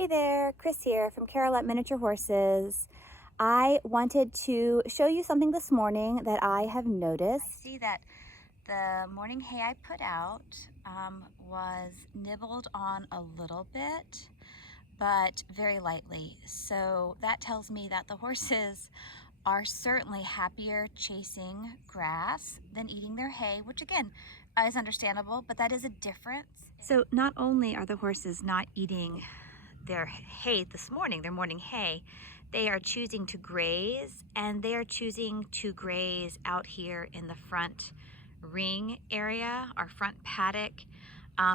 Hey there, Chris here from Carolette Miniature Horses. I wanted to show you something this morning that I have noticed. I see that the morning hay I put out was nibbled on a little bit, but very lightly. So that tells me that the horses are certainly happier chasing grass than eating their hay, which again is understandable, but that is a difference. So not only are the horses not eating their hay this morning, their morning hay, they are choosing to graze, and they are choosing to graze out here in the front ring area, our front paddock.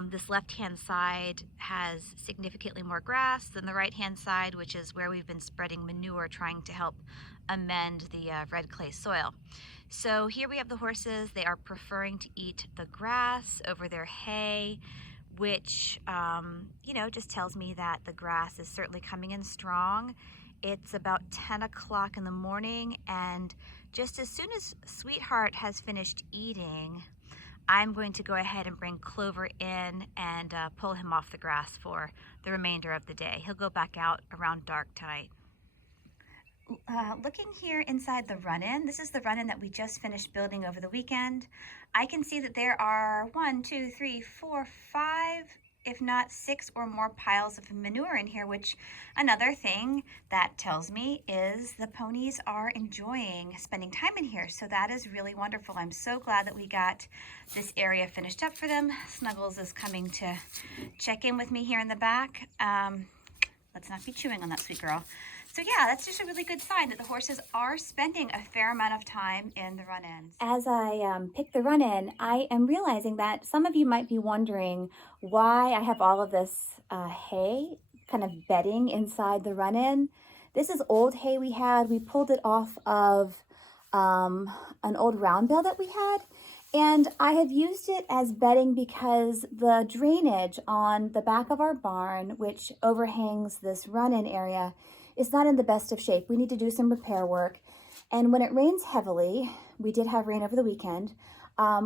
This left-hand side has significantly more grass than the right-hand side, which is where we've been spreading manure trying to help amend the red clay soil. So here we have the horses. They are preferring to eat the grass over their hay, which, just tells me that the grass is certainly coming in strong. It's about 10 o'clock in the morning, and just as soon as Sweetheart has finished eating, I'm going to go ahead and bring Clover in and pull him off the grass for the remainder of the day. He'll go back out around dark tonight. Looking here inside the run-in, this is the run-in that we just finished building over the weekend. I can see that there are 1, 2, 3, 4, 5, if not 6 or more piles of manure in here, which another thing that tells me is the ponies are enjoying spending time in here. So that is really wonderful. I'm so glad that we got this area finished up for them. Snuggles is coming to check in with me here in the back. Let's not be chewing on that, sweet girl. So yeah, that's just a really good sign that the horses are spending a fair amount of time in the run-ins. As I pick the run-in, I am realizing that some of you might be wondering why I have all of this hay kind of bedding inside the run-in. This is old hay we had. We pulled it off of an old round bale that we had. And I have used it as bedding because the drainage on the back of our barn, which overhangs this run-in area, is not in the best of shape. We need to do some repair work. And when it rains heavily, we did have rain over the weekend,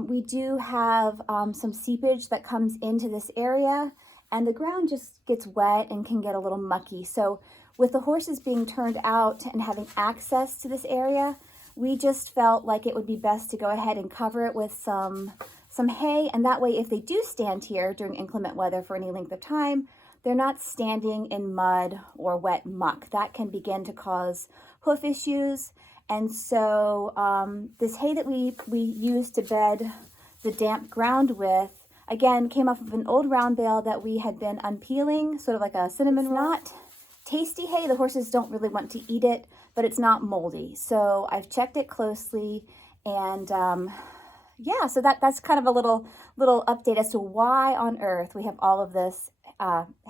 we do have some seepage that comes into this area, and the ground just gets wet and can get a little mucky. So with the horses being turned out and having access to this area, we just felt like it would be best to go ahead and cover it with some hay, and that way if they do stand here during inclement weather for any length of time, they're not standing in mud or wet muck. That can begin to cause hoof issues. And so this hay that we used to bed the damp ground with, again, came off of an old round bale that we had been unpeeling, sort of like a cinnamon roll. Not tasty hay. The horses don't really want to eat it, but it's not moldy. So I've checked it closely, and yeah, so that's kind of a little update as to why on earth we have all of this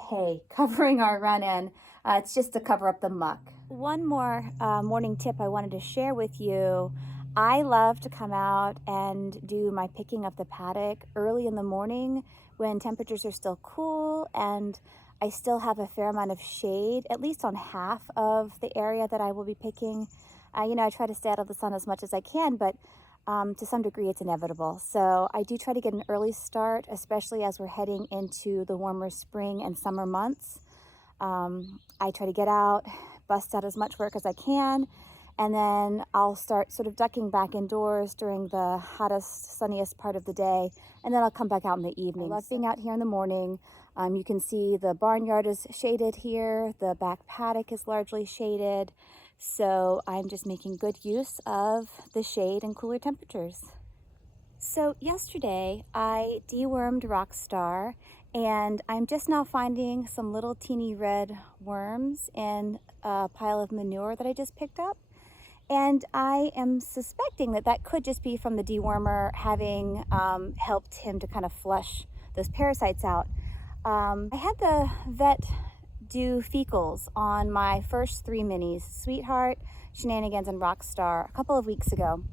hay covering our run-in. It's just to cover up the muck. One more morning tip I wanted to share with you. I love to come out and do my picking up the paddock early in the morning when temperatures are still cool and I still have a fair amount of shade, at least on half of the area that I will be picking. I try to stay out of the sun as much as I can, but to some degree it's inevitable. So I do try to get an early start, especially as we're heading into the warmer spring and summer months. I try to get out, bust out as much work as I can, and then I'll start sort of ducking back indoors during the hottest, sunniest part of the day, and then I'll come back out in the evening. I love being out here in the morning. You can see the barnyard is shaded here, the back paddock is largely shaded, so I'm just making good use of the shade and cooler temperatures. So yesterday I dewormed Rockstar, and I'm just now finding some little teeny red worms in a pile of manure that I just picked up. And I am suspecting that that could just be from the dewormer having helped him to kind of flush those parasites out. I had the vet do fecals on my first 3 minis, Sweetheart, Shenanigans, and Rockstar, a couple of weeks ago.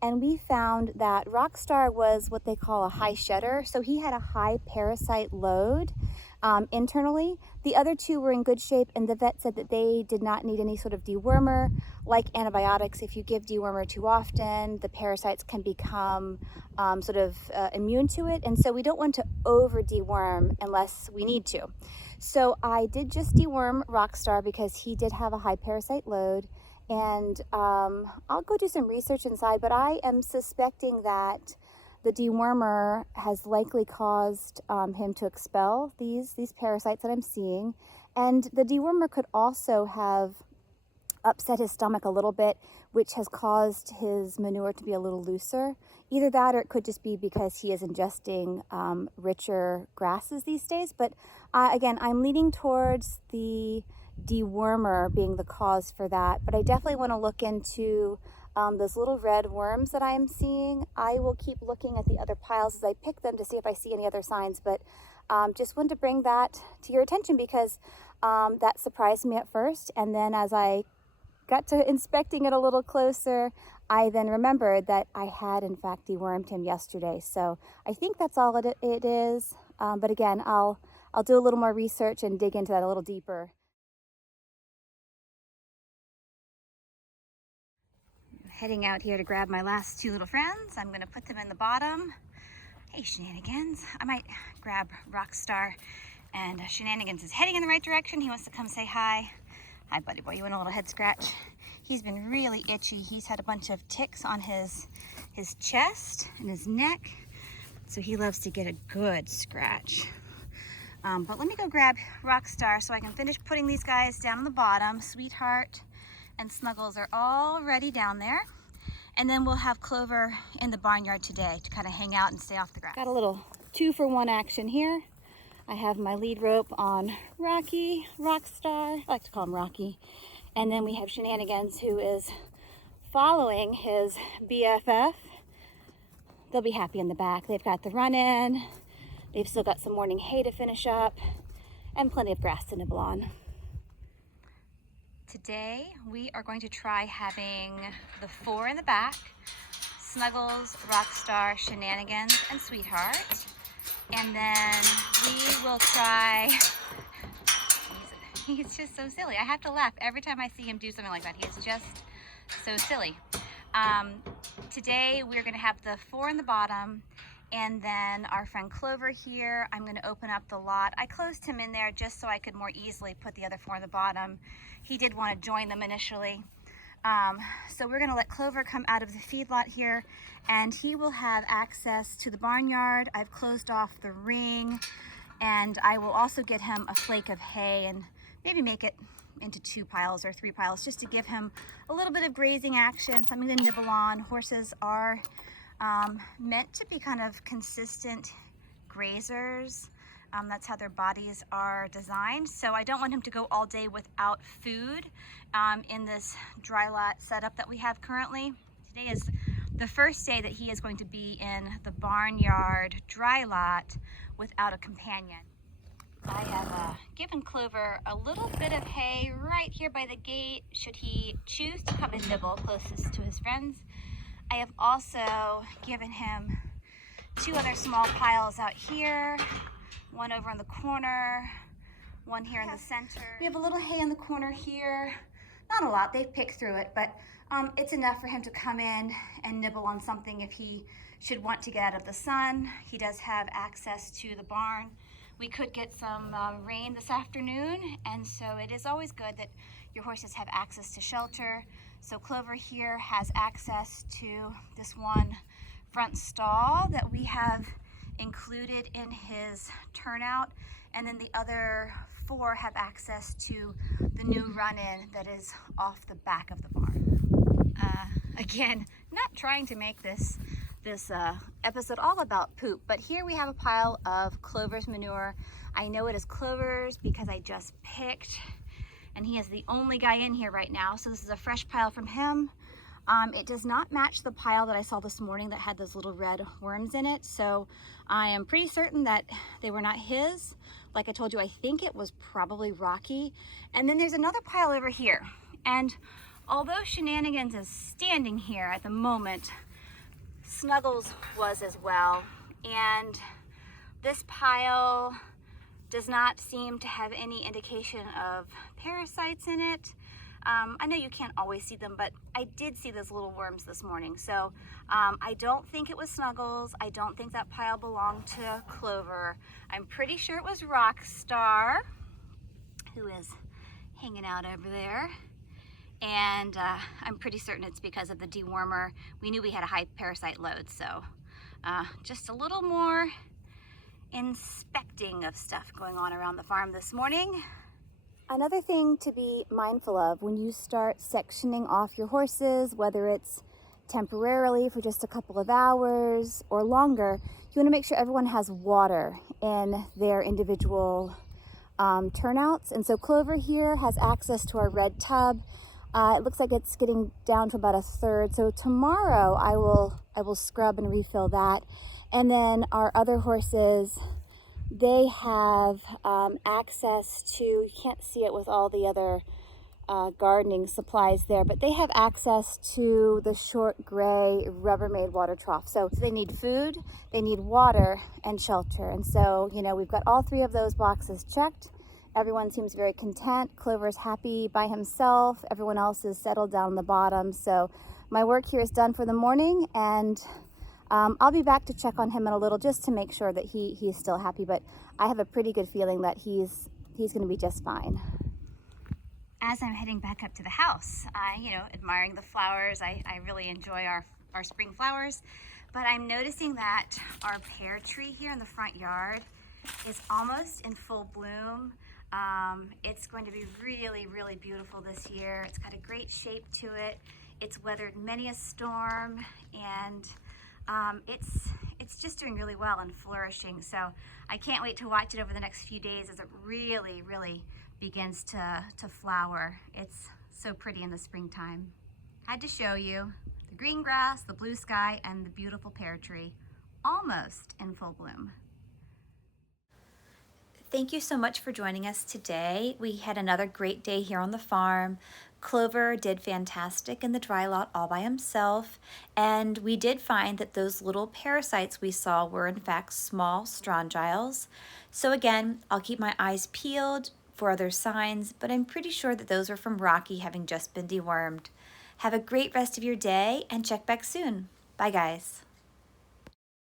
And we found that Rockstar was what they call a high shedder. So he had a high parasite load. internally. The other two were in good shape, and the vet said that they did not need any sort of dewormer. Like antibiotics, if you give dewormer too often, the parasites can become immune to it, and so we don't want to over deworm unless we need to. So I did just deworm Rockstar because he did have a high parasite load, and I'll go do some research inside, but I am suspecting that the dewormer has likely caused him to expel these parasites that I'm seeing. And the dewormer could also have upset his stomach a little bit, which has caused his manure to be a little looser. Either that, or it could just be because he is ingesting richer grasses these days. But again, I'm leaning towards the dewormer being the cause for that. But I definitely want to look into those little red worms that I'm seeing. I will keep looking at the other piles as I pick them to see if I see any other signs, but just wanted to bring that to your attention because that surprised me at first, and then as I got to inspecting it a little closer, I then remembered that I had in fact dewormed him yesterday. So I think that's all it is, but again, I'll do a little more research and dig into that a little deeper. Heading out here to grab my last two little friends. I'm gonna put them in the bottom. Hey, Shenanigans. I might grab Rockstar, and Shenanigans is heading in the right direction. He wants to come say hi. Hi, buddy boy. You want a little head scratch? He's been really itchy. He's had a bunch of ticks on his chest and his neck, so he loves to get a good scratch. But let me go grab Rockstar so I can finish putting these guys down on the bottom. Sweetheart and Snuggles are already down there. And then we'll have Clover in the barnyard today to kind of hang out and stay off the grass. Got a little 2-for-1 action here. I have my lead rope on Rocky, Rockstar, I like to call him Rocky. And then we have Shenanigans, who is following his BFF. They'll be happy in the back. They've got the run-in. They've still got some morning hay to finish up and plenty of grass to nibble on. Today, we are going to try having the 4 in the back: Snuggles, Rockstar, Shenanigans, and Sweetheart. And then we will try, he's just so silly. I have to laugh every time I see him do something like that. He is just so silly. Today, we're gonna have the 4 in the bottom, and then our friend Clover here, I'm gonna open up the lot. I closed him in there just so I could more easily put the other 4 in the bottom. He did want to join them initially. So we're gonna let Clover come out of the feedlot here, and he will have access to the barnyard. I've closed off the ring, and I will also get him a flake of hay and maybe make it into 2 piles or 3 piles just to give him a little bit of grazing action, something to nibble on. Horses are meant to be kind of consistent grazers. That's how their bodies are designed. So I don't want him to go all day without food in this dry lot setup that we have currently. Today is the first day that he is going to be in the barnyard dry lot without a companion. I have given Clover a little bit of hay right here by the gate should he choose to come and nibble closest to his friends. I have also given him 2 other small piles out here, one over in the corner, one here in the center. We have a little hay in the corner here. Not a lot, they've picked through it, but it's enough for him to come in and nibble on something if he should want to get out of the sun. He does have access to the barn. We could get some rain this afternoon, and so it is always good that your horses have access to shelter. So Clover here has access to this one front stall that we have included in his turnout, and then the other 4 have access to the new run-in that is off the back of the barn. Again, not trying to make this episode all about poop, but here we have a pile of Clover's manure. I know it is Clover's because I just picked, and he is the only guy in here right now, so this is a fresh pile from him. It does not match the pile that I saw this morning that had those little red worms in it, so I am pretty certain that they were not his. Like I told you, I think it was probably Rocky. And then there's another pile over here, and although Shenanigans is standing here at the moment, Snuggles was as well. And this pile Does not seem to have any indication of parasites in it. I know you can't always see them, but I did see those little worms this morning. So I don't think it was Snuggles. I don't think that pile belonged to Clover. I'm pretty sure it was Rockstar, who is hanging out over there. And I'm pretty certain it's because of the dewormer. We knew we had a high parasite load, so just a little more inspecting of stuff going on around the farm this morning. Another thing to be mindful of when you start sectioning off your horses, whether it's temporarily for just a couple of hours or longer, you want to make sure everyone has water in their individual turnouts. And so Clover here has access to our red tub. It looks like it's getting down to about a third. So tomorrow I will scrub and refill that. And then our other horses, they have access to, you can't see it with all the other gardening supplies there, but they have access to the short gray Rubbermaid water trough. So they need food, they need water, and shelter. And so, you know, we've got all three of those boxes checked. Everyone seems very content. Clover's happy by himself. Everyone else is settled down the bottom. So my work here is done for the morning, and I'll be back to check on him in a little just to make sure that he's still happy, but I have a pretty good feeling that he's going to be just fine. As I'm heading back up to the house, you know, admiring the flowers, I really enjoy our spring flowers, but I'm noticing that our pear tree here in the front yard is almost in full bloom. It's going to be really, really beautiful this year. It's got a great shape to it. It's weathered many a storm, and it's just doing really well and flourishing. So I can't wait to watch it over the next few days as it really, really begins to flower. It's so pretty in the springtime. Had to show you the green grass, the blue sky, and the beautiful pear tree, almost in full bloom. Thank you so much for joining us today. We had another great day here on the farm. Clover did fantastic in the dry lot all by himself, and we did find that those little parasites we saw were in fact small strongyles. So again, I'll keep my eyes peeled for other signs, but I'm pretty sure that those are from Rocky having just been dewormed. Have a great rest of your day and check back soon. Bye guys.